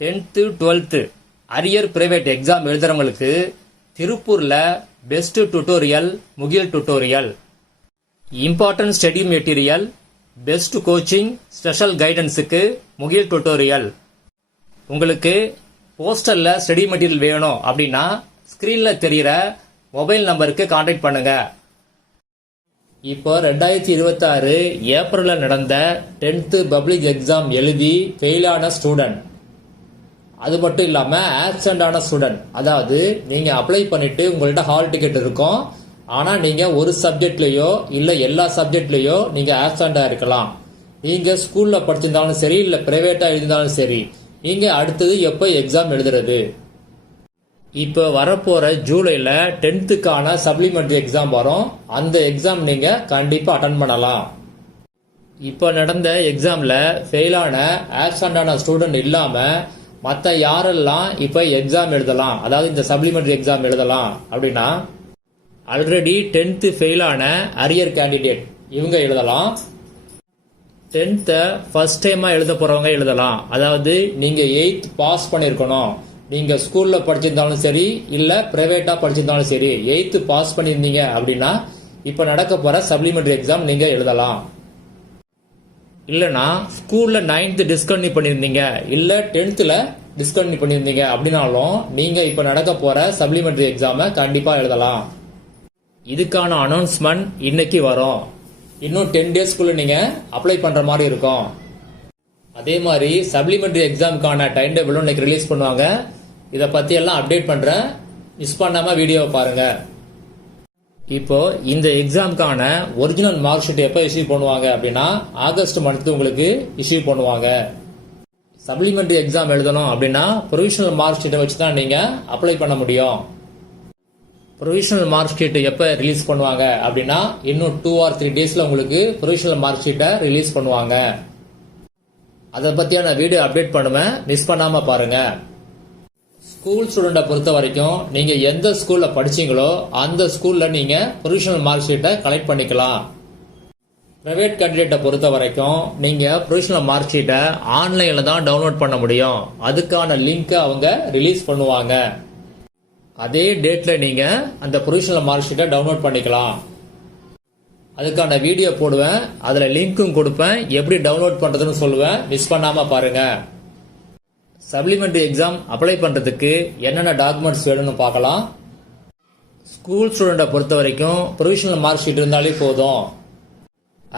10th 12th arrear private exam எழுதுறவங்களுக்கு திருப்பூர்ல best tutorial Mugil tutorial, important study material, best coaching, special கைடன்ஸுக்கு Mugil tutorial. உங்களுக்கு போஸ்டர்ல ஸ்டடி மெட்டீரியல் வேணும் அப்படின்னா ஸ்கிரீன்ல தெரிகிற மொபைல் நம்பருக்கு கான்டாக்ட் பண்ணுங்க. இப்போ 2026 ஏப்ரல்ல நடந்த 10th பப்ளிக் எக்ஸாம் எழுதி ஃபெயிலான ஸ்டூடெண்ட், அது மட்டும் இல்லாம ஆப்சென்ட் ஆன ஸ்டூடெண்ட், அதாவது நீங்க அப்ளை பண்ணிட்டு உங்கள்ட்ட ஹால் டிக்கெட் இருக்கும், ஆனா நீங்க ஒரு சப்ஜெக்ட்லயோ இல்ல எல்லா சப்ஜெக்ட்லயோ நீங்க ஆப்சென்டா இருக்கலாம். நீங்க ஸ்கூல்ல படிச்சிருந்தாலும் சரி இல்ல பிரைவேட்டா எழுதினாலும் சரி, நீங்க அடுத்தது எப்ப எக்ஸாம் எழுதுறது? இப்போ வரப்போற ஜூலைல 10th சப்ளிமெண்டரி எக்ஸாம் வரும். அந்த எக்ஸாம் நீங்க கண்டிப்பா அட்டன் பண்ணலாம். இப்போ நடந்த எக்ஸாம்ல ஃபெயிலான ஆப்சென்டான ஸ்டூடெண்ட் இல்லாம மற்ற யாரெல்லாம் இப்ப எக்ஸாம் எழுதலாம், அதாவது இந்த சப்ளிமெண்டரி எக்ஸாம் எழுதலாம் அப்படின்னா, ஆல்ரெடி 10th ஃபெயிலான அரியர் கேண்டிடேட் இவங்க எழுதலாம். 10th ஃபர்ஸ்ட் டைமா எழுத போறவங்க எழுதலாம். அதாவது நீங்க 8th பாஸ் பண்ணிருக்கணும். நீங்க ஸ்கூல்ல படிச்சிருந்தாலும் சரி இல்ல பிரைவேட்டா படிச்சிருந்தாலும் சரி, 8th பாஸ் பண்ணிருந்தீங்க அப்படின்னா இப்ப நடக்க போற சப்ளிமெண்டரி எக்ஸாம் நீங்க எழுதலாம். இல்லனா ஸ்கூல்ல 9th டிஸ்கண்டினியூ பண்ணிருந்தீங்க இல்ல 10thல டிஸ்கண்டினியூ பண்ணிருந்தீங்க அப்படின்னாலும் நீங்க இப்ப நடக்க போற சப்ளிமெண்டரி எக்ஸாம கண்டிப்பா எழுதலாம். இதுக்கான அனௌன்ஸ்மெண்ட் இன்னைக்கு வரும். இன்னும் 10 டேஸ்க்குள்ள நீங்க அப்ளை பண்ற மாதிரி இருக்கும். அதே மாதிரி சப்ளிமெண்டரி எக்ஸாமுக்கான டைம் டேபிளும் இன்னைக்கு ரிலீஸ் பண்ணுவாங்க. இதை பத்தி எல்லாம் அப்டேட் பண்றேன், மிஸ் பண்ணாம வீடியோவை பாருங்க. இப்போ இந்த எக்ஸாமுக்கான ஒரிஜினல் மார்க் ஷீட் எப்ப இஷ்யூ பண்ணுவாங்க அப்படின்னா ஆகஸ்ட் மந்த் உங்களுக்கு இஷ்யூ பண்ணுவாங்க. சப்ளிமெண்டரி எக்ஸாம் எழுதணும் அப்படின்னா ப்ரொவிஷனல் மார்க் ஷீட்டை வச்சு தான் நீங்க அப்ளை பண்ண முடியும். ப்ரொவிஷனல் மார்க் ஷீட் எப்ப ரிலீஸ் பண்ணுவாங்க அப்படின்னா இன்னும் 2 or 3 டேஸ்ல உங்களுக்கு ப்ரொவிஷனல் மார்க் ஷீட்டை ரிலீஸ் பண்ணுவாங்க. அதை பத்தியான வீடியோ அப்டேட் பண்ணுவேன், மிஸ் பண்ணாம பாருங்க. ஸ்கூல் ஸ்டூடெண்ட பொறுத்த வரைக்கும் நீங்க எந்த ஸ்கூல்ல படிச்சீங்களோ அந்த ஸ்கூல்ல நீங்க ப்ரொவிஷனல் மார்க் ஷீட்டை கலெக்ட் பண்ணிக்கலாம். பிரைவேட் கேண்டிடேட்டை பொறுத்த வரைக்கும் நீங்க ப்ரொவிஷனல் மார்க் ஷீட்டை ஆன்லைன்ல தான் டவுன்லோட் பண்ண முடியும். அதுக்கான லிங்க் அவங்க ரிலீஸ் பண்ணுவாங்க. அதே டேட்ல நீங்க அந்த ப்ரொவிஷனல் மார்க் ஷீட்டை டவுன்லோட் பண்ணிக்கலாம். அதுக்கான வீடியோ போடுவேன், அதுல லிங்க்கும் கொடுப்பேன், எப்படி டவுன்லோட் பண்றதுன்னு சொல்லுவேன், மிஸ் பண்ணாம பாருங்க. சப்ளிமெண்டரி எக்ஸாம் அப்ளை பண்றதுக்கு என்னென்ன டாக்குமெண்ட்ஸ் வேணும்னு பார்க்கலாம். ஸ்கூல் ஸ்டூடெண்ட பொறுத்த வரைக்கும் ப்ரொவிஷனல் மார்க் ஷீட் இருந்தாலே போதும்.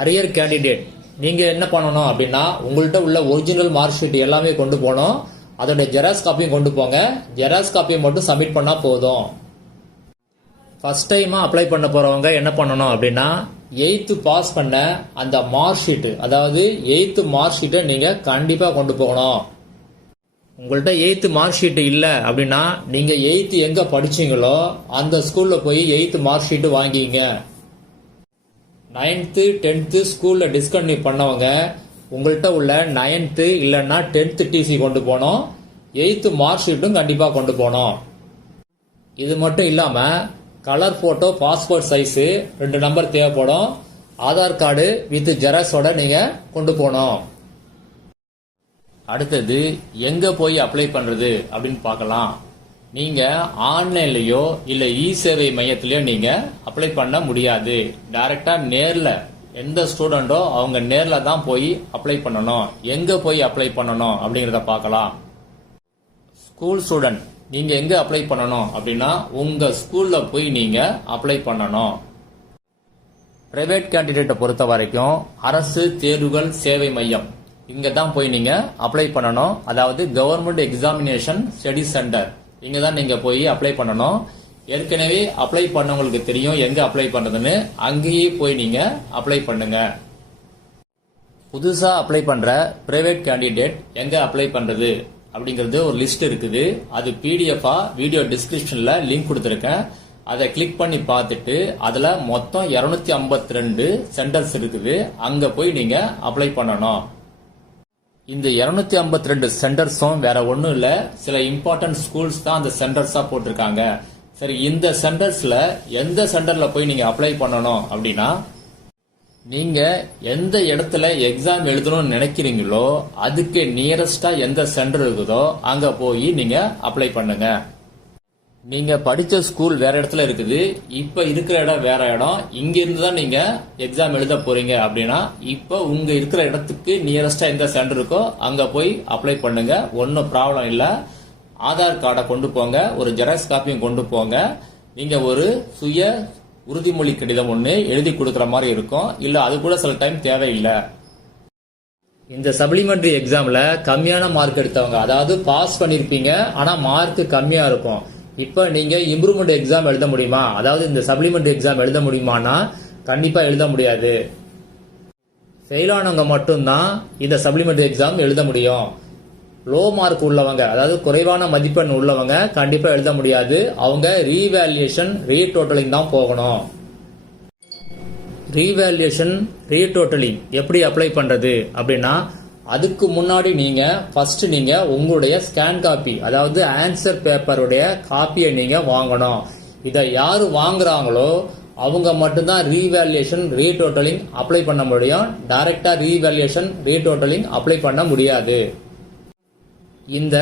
அரியர் கேண்டிடேட் நீங்க என்ன பண்ணணும் அப்படின்னா உங்கள்கிட்ட உள்ள ஒரிஜினல் மார்க் ஷீட் எல்லாமே கொண்டு போகணும். அதோட ஜெராக்ஸ் காப்பியும் கொண்டு போங்க. ஜெராக்ஸ் காப்பியை மட்டும் சப்மிட் பண்ணா போதும். ஃபர்ஸ்ட் டைமா அப்ளை பண்ண போறவங்க என்ன பண்ணணும் அப்படின்னா 8th பாஸ் பண்ண அந்த மார்க் ஷீட், அதாவது 8th மார்க் ஷீட்டை நீங்க கண்டிப்பா கொண்டு போகணும். உங்கள்கிட்ட 8th மார்க் ஷீட் இல்ல அப்படின்னா நீங்க 8th எங்க படிச்சீங்களோ அந்த ஸ்கூல்ல போய் 8th மார்க் ஷீட் வாங்கிங்க. 9th 10th ஸ்கூல்ல டிஸ்கண்டினியூ பண்ணவங்க உங்கள்கிட்ட உள்ள 9th இல்லைன்னா 10th டிசி கொண்டு போகணும். 8th மார்க் ஷீட்டும் கண்டிப்பா கொண்டு போகணும். இது மட்டும் இல்லாம colour photo, passport size 2 number தேவைப்படும். ஆதார் கார்டு வித் ஜெராக்ஸோட நீங்க கொண்டு போகணும். அடுத்தது எங்க போய் அப்ளை பண்றது அப்படின்னு பார்க்கலாம். நீங்க ஆன்லைன்லயோ இல்ல இ சேவை மையத்திலயோ நீங்க அப்ளை பண்ண முடியாது. டைரக்டா நேர்ல எந்த ஸ்டூடெண்டோ அவங்க நேர்ல தான் போய் அப்ளை பண்ணணும். எங்க போய் அப்ளை பண்ணணும் அப்படிங்கறத பார்க்கலாம். ஸ்கூல் ஸ்டூடெண்ட் நீங்க எங்க அப்ளை பண்ணணும் அப்படின்னா உங்க ஸ்கூல்ல போய் நீங்க அப்ளை பண்ணணும். பிரைவேட் கேண்டிடேட்டை பொறுத்த வரைக்கும் அரசு தேர்வுகள் சேவை மையம் இங்க தான் போய் நீங்க அப்ளை பண்ணணும். அதாவது கவர்மெண்ட் எக்ஸாமினேஷன் ஸ்டடி சென்டர், இங்க தான் நீங்க போய் அப்ளை பண்ணணும். ஏற்கனவே அப்ளை பண்ணவங்களுக்கு தெரியும் எங்க அப்ளை பண்றதுன்னு, அங்கேயே போய் நீங்க அப்ளை பண்ணுங்க. புதுசா அப்ளை பண்ற பிரைவேட் கேண்டிடேட் எங்க அப்ளை பண்றது அப்படிங்கிறது ஒரு லிஸ்ட் இருக்குது. அது பிடிஎஃபா வீடியோ டிஸ்கிரிப்ஷன்ல லிங்க் கொடுத்திருக்கேன். அதை கிளிக் பண்ணி பார்த்துட்டு அதுல மொத்தம் 252 சென்டர்ஸ் இருக்குது. அங்க போய் நீங்க அப்ளை பண்ணணும். இந்த 252 சென்டர்ஸும் வேற ஒண்ணும் இல்ல, சில இம்பார்ட்டன்ட் ஸ்கூல்ஸ் தான் அந்த சென்டர்ஸா போட்டிருக்காங்க. சரி, இந்த சென்டர்ஸ்ல எந்த சென்டர்ல போய் நீங்க அப்ளை பண்ணணும் அப்படின்னா நீங்க எந்த இடத்துல எக்ஸாம் எழுதணும்னு நினைக்கிறீங்களோ அதுக்கு நியரஸ்டா எந்த சென்டர் இருக்குதோ அங்க போய் நீங்க அப்ளை பண்ணுங்க. நீங்க படிச்ச ஸ்கூல் வேற இடத்துல இருக்குது, இப்ப இருக்கிற இடம் வேற இடம், இங்க இருந்து தான் நீங்க எக்ஸாம் எழுத போறீங்க அப்படின்னா இப்ப உங்க இருக்கிற இடத்துக்கு நியரஸ்டா எந்த சென்டர் இருக்கோ அங்க போய் அப்ளை பண்ணுங்க. ஒன்னும் ப்ராப்ளம் இல்ல. ஆதார் கார்டை கொண்டு போங்க, ஒரு ஜெராக்ஸ் காப்பியும் கொண்டு போங்க. நீங்க ஒரு சுய உறுதிமொழி கடிதம் ஒன்று எழுதி கொடுக்குற மாதிரி இருக்கும், இல்ல அது கூட சில டைம் தேவையில்லை. இந்த சப்ளிமெண்டரி எக்ஸாம்ல கம்மியான மார்க் எடுத்தவங்க, அதாவது பாஸ் பண்ணிருப்பீங்க ஆனா மார்க் கம்மியா இருக்கும், இப்ப நீங்க இம்ப்ரூவ்மெண்ட் எக்ஸாம் எழுத முடியுமா, அதாவது இந்த சப்ளிமெண்டரி எக்ஸாம் எழுத முடியுமானா கண்டிப்பா எழுத முடியாது. ஃபெயில் ஆனவங்க மட்டும்தான் இந்த சப்ளிமெண்டரி எக்ஸாம் எழுத முடியும். லோ மார்க் உள்ளவங்க, அதாவது குறைவான மதிப்பெண் உள்ளவங்க கண்டிப்பா எழுத முடியாது. அவங்க ரீவேல்யூஷன் ரீடோட்டலிங் தான் போகணும். ரீவேல்யூஷன் ரீடோட்டலிங் எப்படி அப்ளை பண்றது அப்படின்னா, அதுக்கு முன்னாடி நீங்க ஃபர்ஸ்ட் நீங்க உங்களுடைய ஸ்கேன் காப்பி, அதாவது ஆன்சர் பேப்பருடைய காப்பியை நீங்க வாங்கணும். இதை யாரு வாங்குறாங்களோ அவங்க மட்டும்தான் ரீவேல்யூஷன் ரீடோட்டலிங் அப்ளை பண்ண முடியும். டைரக்டா ரீவேல்யூஷன் ரீடோட்டலிங் அப்ளை பண்ண முடியாது. இந்த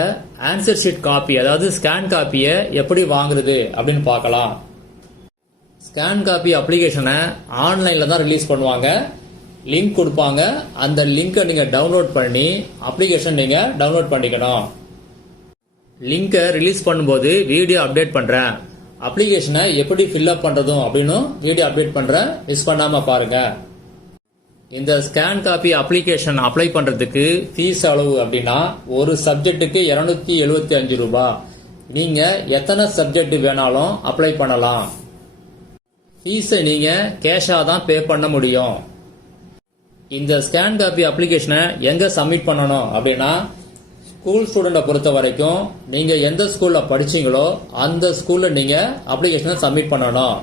ஆன்சர் ஷீட் காப்பி, அதாவது ஸ்கேன் காப்பியை எப்படி வாங்குறது அப்படின்னு பார்க்கலாம். ஸ்கேன் காப்பி அப்ளிகேஷனை ஆன்லைன்ல தான் ரிலீஸ் பண்ணுவாங்க. லிங்க் கொடுப்பாங்க, அந்த லிங்கை நீங்க டவுன்லோட் பண்ணி அப்ளிகேஷன் நீங்க டவுன்லோட் பண்ணிக்கணும். லிங்கை ரிலீஸ் பண்ணும்போது வீடியோ அப்டேட் பண்றேன், அப்ளிகேஷனை எப்படி ஃபில்அப் பண்றதும் அப்படின்னு வீடியோ அப்டேட் பண்றேன், மிஸ் பண்ணாம பாருங்க. இந்த ஸ்கேன் காப்பி அப்ளிகேஷன் அப்ளை பண்றதுக்கு ஃபீஸ் அளவு அப்படின்னா ஒரு சப்ஜெக்ட்டுக்கு 275 ரூபாய். நீங்க எத்தனை சப்ஜெக்ட் வேணாலும் அப்ளை பண்ணலாம். ஃபீஸை நீங்க கேஷா தான் பே பண்ண முடியும். இந்த ஸ்கேன் காப்பி அப்ளிகேஷனை எங்க சப்மிட் பண்ணணும் அப்படின்னா, ஸ்கூல் ஸ்டூடெண்ட்டை பொறுத்த வரைக்கும் நீங்க எந்த ஸ்கூல்ல படிச்சீங்களோ அந்த ஸ்கூல்ல நீங்க அப்ளிகேஷனை சப்மிட் பண்ணணும்.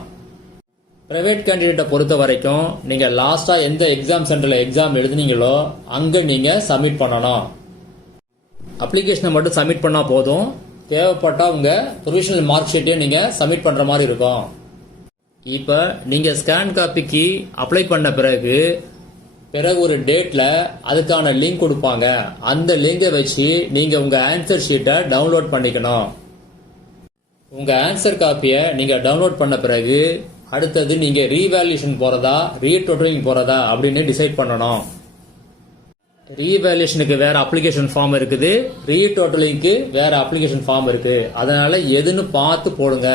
பிரைவேட் கேண்டிடேட்டை பொறுத்த வரைக்கும் நீங்க லாஸ்டா எந்த எக்ஸாம் சென்டர்ல எக்ஸாம் எழுதுனீங்களோ அங்க நீங்க சப்மிட் பண்ணணும். அப்ளிகேஷனை மட்டும் சப்மிட் பண்ணா போதும், தேவைப்பட்டா உங்க ப்ரொவிஷனல் மார்க் ஷீட்டையும் நீங்க சப்மிட் பண்ற மாதிரி இருக்கும். இப்ப நீங்க ஸ்கேன் காப்பிக்கு அப்ளை பண்ண பிறகு ஒரு டேட்ல அதுக்கான லிங்க் கொடுப்பாங்க. அந்த லிங்கை வச்சு நீங்க உங்க ஆன்சர் ஷீட்டை டவுன்லோட் பண்ணிக்கணும். உங்க ஆன்சர் காப்பியை நீங்க டவுன்லோட் பண்ண பிறகு அடுத்தது நீங்க ரீவேல்யூஷன் போறதா ரீடோட்டலிங் போறதா அப்படின்னு டிசைட் பண்ணணும். ரீவேல்யூஷனுக்கு வேற அப்ளிகேஷன் ஃபார்ம் இருக்குது, ரீடோட்டலிங்க்கு வேற அப்ளிகேஷன் ஃபார்ம் இருக்கு. அதனால எதுன்னு பார்த்து போடுங்க.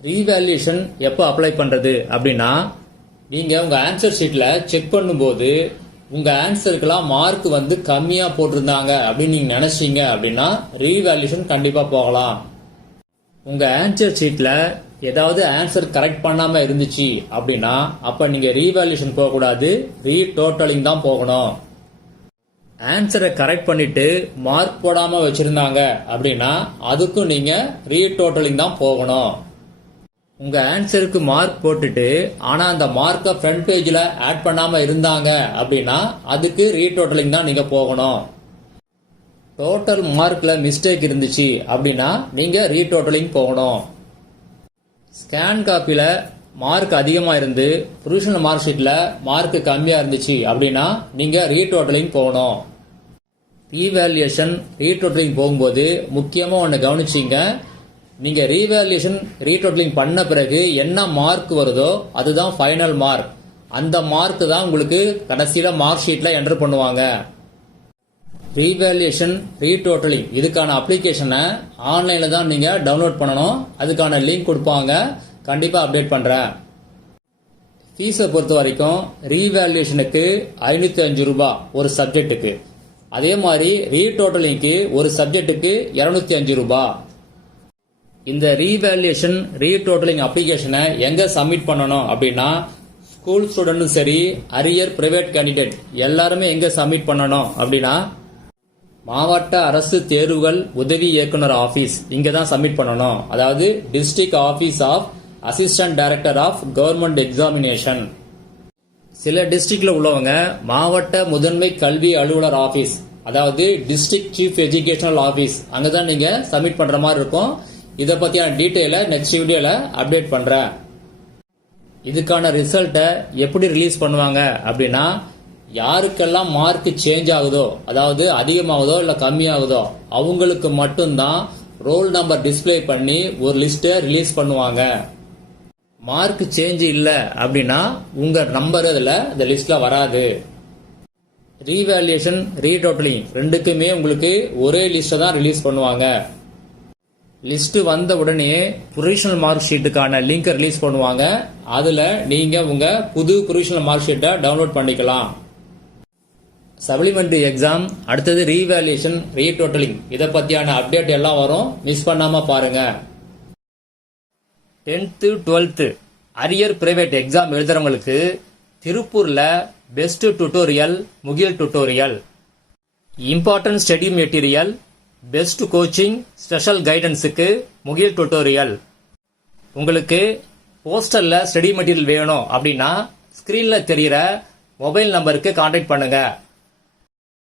ரீவேல்யூஷன் எப்போ அப்ளை பண்றது அப்படின்னா, நீங்க உங்க ஆன்சர் ஷீட்ல செக் பண்ணும்போது உங்க ஆன்சருக்கெல்லாம் மார்க் வந்து கம்மியா போட்டிருந்தாங்க அப்படின்னு நீங்க நினைச்சீங்க அப்படின்னா ரீவேல்யூஷன் கண்டிப்பா போகலாம். உங்க ஆன்சர் ஷீட்ல ஏதாவது ஆன்சர் கரெக்ட் பண்ணாம இருந்துச்சு அப்படின்னா அப்ப நீங்க ரீவேல்யூஷன் போக கூடாது, ரீடோட்டலிங் தான் போகணும். ஆன்சரை கரெக்ட் பண்ணிட்டு மார்க் போடாம வச்சிருந்தாங்க அப்படின்னா அதுக்கும் நீங்க ரீடோட்டலிங் தான் போகணும். உங்க ஆன்சருக்கு மார்க் போட்டுட்டு ஆனா அந்த மார்க்கை ஃப்ரண்ட் பேஜ்ல ஆட் பண்ணாம இருந்தாங்க அப்படின்னா அதுக்கு ரீடோட்டலிங் தான் நீங்க போகணும். டோட்டல் மார்க்ல மிஸ்டேக் இருந்துச்சு அப்படின்னா நீங்க ரீடோட்டலிங் போகணும். ஸ்கேன் காப்பில மார்க் அதிகமா இருந்து ப்ரொவிஷனல் மார்க் ஷீட்ல மார்க் கம்மியா இருந்துச்சு அப்படின்னா நீங்க ரீடோட்டலிங் போகணும். ரீவேல்யூஷன் ரீடோட்டலிங் போகும்போது முக்கியமா ஒன்னு கவனிச்சிங்க, நீங்க ரீவேல்யூஷன் ரீடோட்டலிங் பண்ண பிறகு என்ன மார்க் வருதோ அதுதான் ஃபைனல் மார்க். அந்த மார்க் தான் உங்களுக்கு கடைசியில மார்க் ஷீட்ல என்டர் பண்ணுவாங்க. ரீவேல்யூஷன் ரீடோட்டலிங் இதுக்கான அப்ளிகேஷனை ஆன்லைன்ல தான் நீங்க டவுன்லோட் பண்ணணும். அதுக்கான லிங்க் கொடுப்பாங்க, கண்டிப்பா அப்டேட் பண்றேன். ஃபீஸை பொறுத்த வரைக்கும் ரீவேல்யூஷனுக்கு 505 ரூபாய் ஒரு சப்ஜெக்ட்டுக்கு, அதே மாதிரி ரீடோட்டலிங்க்கு ஒரு சப்ஜெக்ட்டுக்கு 205 ரூபாய். இந்த ரீவேல்யூஷன் ரீடோட்டலிங் அப்ளிகேஷனை எங்க சப்மிட் பண்ணணும் அப்படின்னா, ஸ்கூல் ஸ்டூடெண்ட்டும் சரி அரியர் பிரைவேட் கேண்டிடேட் எல்லாருமே எங்க சப்மிட் பண்ணணும் அப்படின்னா மாவட்ட அரசு தேர்வுகள் உதவி இயக்குனர் ஆபீஸ் இங்க தான் சப்மிட் பண்ணணும். அதாவது district office of assistant director of government examination. சில டிஸ்ட்ரிக்ட்ல உள்ளவங்க மாவட்ட முதன்மை கல்வி அலுவலர் ஆபீஸ், அதாவது டிஸ்ட்ரிக்ட் சீஃப் எஜுகேஷனல் ஆபீஸ், அங்கதான் நீங்க சப்மிட் பண்ற மாதிரி இருக்கும். இதை பத்தியான டீட்டெயில நெக்ஸ்ட் வீடியோல அப்டேட் பண்றேன். இதுக்கான ரிசல்ட்டை எப்படி ரிலீஸ் பண்ணுவாங்க அப்படின்னா, யாருக்கெல்லாம் மார்க் சேஞ்ச் ஆகுதோ, அதாவது அதிகமாகுதோ இல்லை கம்மியாகுதோ அவங்களுக்கு மட்டும்தான் ரோல் நம்பர் டிஸ்ப்ளே பண்ணி ஒரு லிஸ்ட்டை ரிலீஸ் பண்ணுவாங்க. மார்க் சேஞ்ச் இல்லை அப்படின்னா உங்க நம்பர் அதில் இந்த லிஸ்ட்ல வராது. ரீவேல்யூஷன், ரீடோட்டலிங் ரெண்டுக்குமே உங்களுக்கு ஒரே லிஸ்ட்டை தான் ரிலீஸ் பண்ணுவாங்க. லிஸ்ட் வந்த உடனே ப்ரொவிஷனல் மார்க் ஷீட்டுக்கான லிங்கை ரிலீஸ் பண்ணுவாங்க. அதுல நீங்க உங்க புது ப்ரொவிஷனல் மார்க் ஷீட்டை டவுன்லோட் பண்ணிக்கலாம். சப்ளிமெண்டரி எக்ஸாம் அடுத்தது ரீவேல்யூஷன், ரீடோட்டலிங் இதை பத்தியான அப்டேட் எல்லாம் வரும், மிஸ் பண்ணாம பாருங்க. 10th 12th arrear private exam எழுதுறவங்களுக்கு திருப்பூர்ல best tutorial, Mugil tutorial, important study material, best coaching, special கைடன்ஸுக்கு முகில் டுட்டோரியல். உங்களுக்கு போஸ்டர்ல ஸ்டடி மெட்டீரியல் வேணும் அப்படின்னா ஸ்கிரீன்ல தெரியிற மொபைல் நம்பருக்கு கான்டாக்ட் பண்ணுங்க.